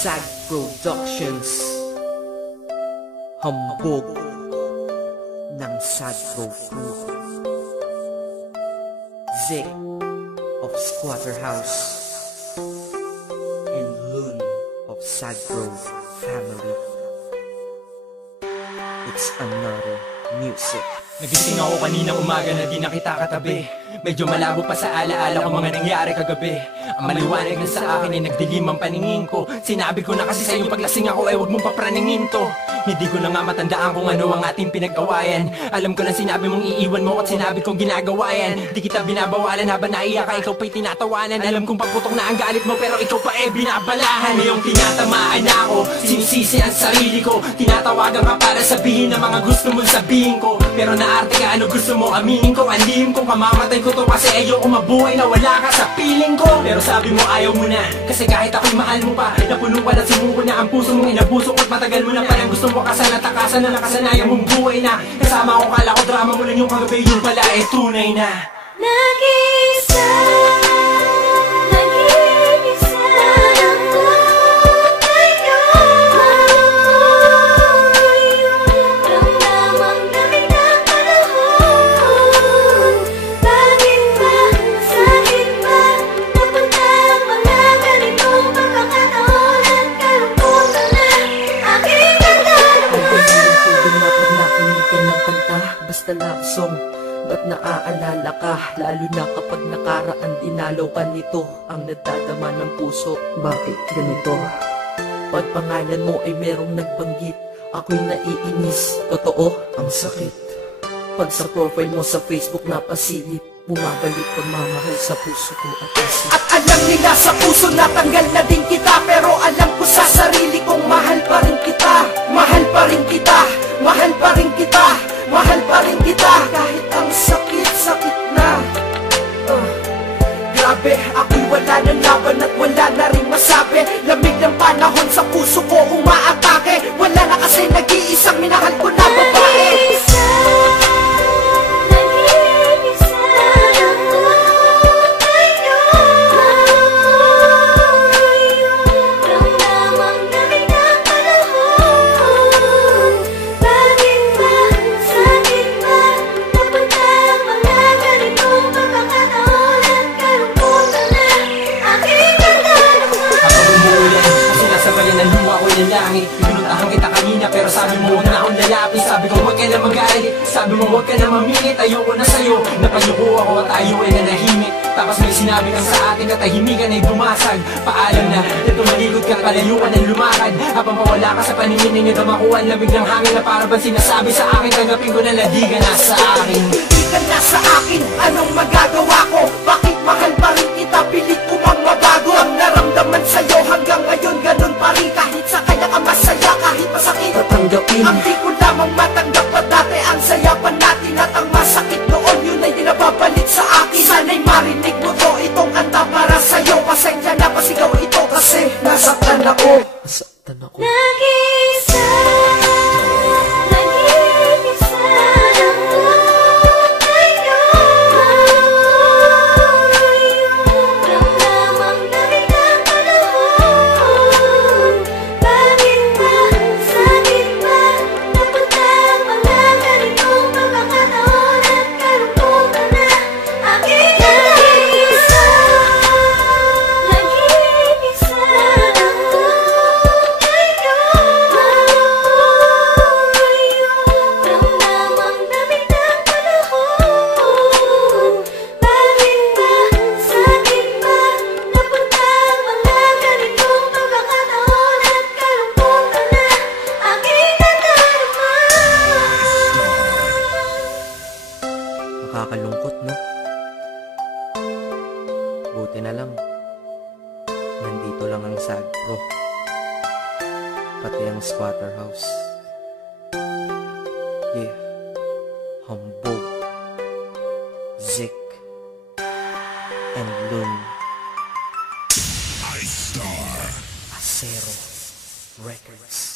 SAG Productions. Hambog ng SAG Pro Crew. Zick of Squatter House and Loon of SAG Pro Family. It's another music. Nagising ako kanina umaga na di na kita katabi. Medyo malabo pa sa alaala ko mga nangyari kagabi. Ang maliwanag na sa akin ay nagdilim ang paningin ko. Sinabi ko na kasi sa'yo paglasing ako ay huwag mong papraningin to. Hindi ko na nga matandaan kung ano ang ating pinag-awayan. Alam ko lang sinabi mong iiwan mo at sinabi kong ginagawa yan. Di kita binabawalan habang naiyak ka, ikaw pa'y tinatawanan. Alam kong paputok na ang galit mo pero ikaw pa eh binabalahan. Ngayong tinatamaan ako, sinisisi ang sarili ko. Tinatawagan ka para sabihin ang mga gusto mong sabihin ko. Pero naarte ka, ano gusto mo aminin ko? Ang lihim kong kamamatay ko to kasi ayoko mabuhay na wala ka sa piling ko. Pero sabi mo ayaw mo na, kasi kahit ako'y mahal mo pa. Napuno ka na sumuko na ang puso mong inabuso ko't matagal mo na parang gusto mo kasan at takasan na nakasanayan mong buhay na. Kasama ko kala ko drama mo lang yung kagabi, yung pala eh tunay na. Nag-isa basta love song, ba't naaalala ka? Lalo na kapag nakaraan dinalaw ka nito. Ang nadadama ng puso, bakit ganito? Pag pangalan mo ay merong nagbanggit, ako'y naiinis, totoo, ang sakit. Pag sa profile mo sa Facebook napasilip, bumabalik pagmamahal sa puso ko at isip. At alam nila sa puso natanggal na din kita, pero alam ko sa sarili kong mahal pa rin kita. Mahal pa rin kita, mahal pa rin kita, mahal pa rin kita. Kahit ang sakit-sakit na grabe, ako'y wala ng laban at wala na rin masabi. Lamig ng panahon sa puso ko umaatake. Wala na kasi nag-iisang minahal ko na babae. Pinuntahan kita kanina pero sabi mo huwag na akong lalapit. Sabi ko huwag ka na magalit, sabi mo huwag ka na mamingit. Ayoko na sa'yo, napayuko ako at tayo ay nanahimik. Tapos may sinabi kang sa atin na tahimikan ay dumasag. Paalam na, dito maligod ka, palayuan ang lumakad. Habang mawala ka sa paningin ninyo, damakuha ang lamig ng hangin na para bang sinasabi sa akin. Tanggapin ko na di ka na sa akin. Hindi ka na sa akin, anong magagawa ko? Bakit mahal pa rin kita, pilit ko mang mabago. Ang naramdaman sa'yo hanggang ngayon ganun pa rin. Kahit sa kanya ka masaya, kahit masakit tatanggapin. Ang di ko lamang matanggap pa dati ang saya pa natin. At ang masakit noon, yun ay di nababalik sa akin. Sana'y marinig mo to, itong kanta para sa'yo. Pasensya na pasigaw ito kasi nasaktan ako. Nasaktan ako. Nag-isa nakakalungkot, no? Buti na lang nandito lang ang SAG Pro, pati ang Squatter House. Yeah, Hambog, Zick and Loon. Acero Records.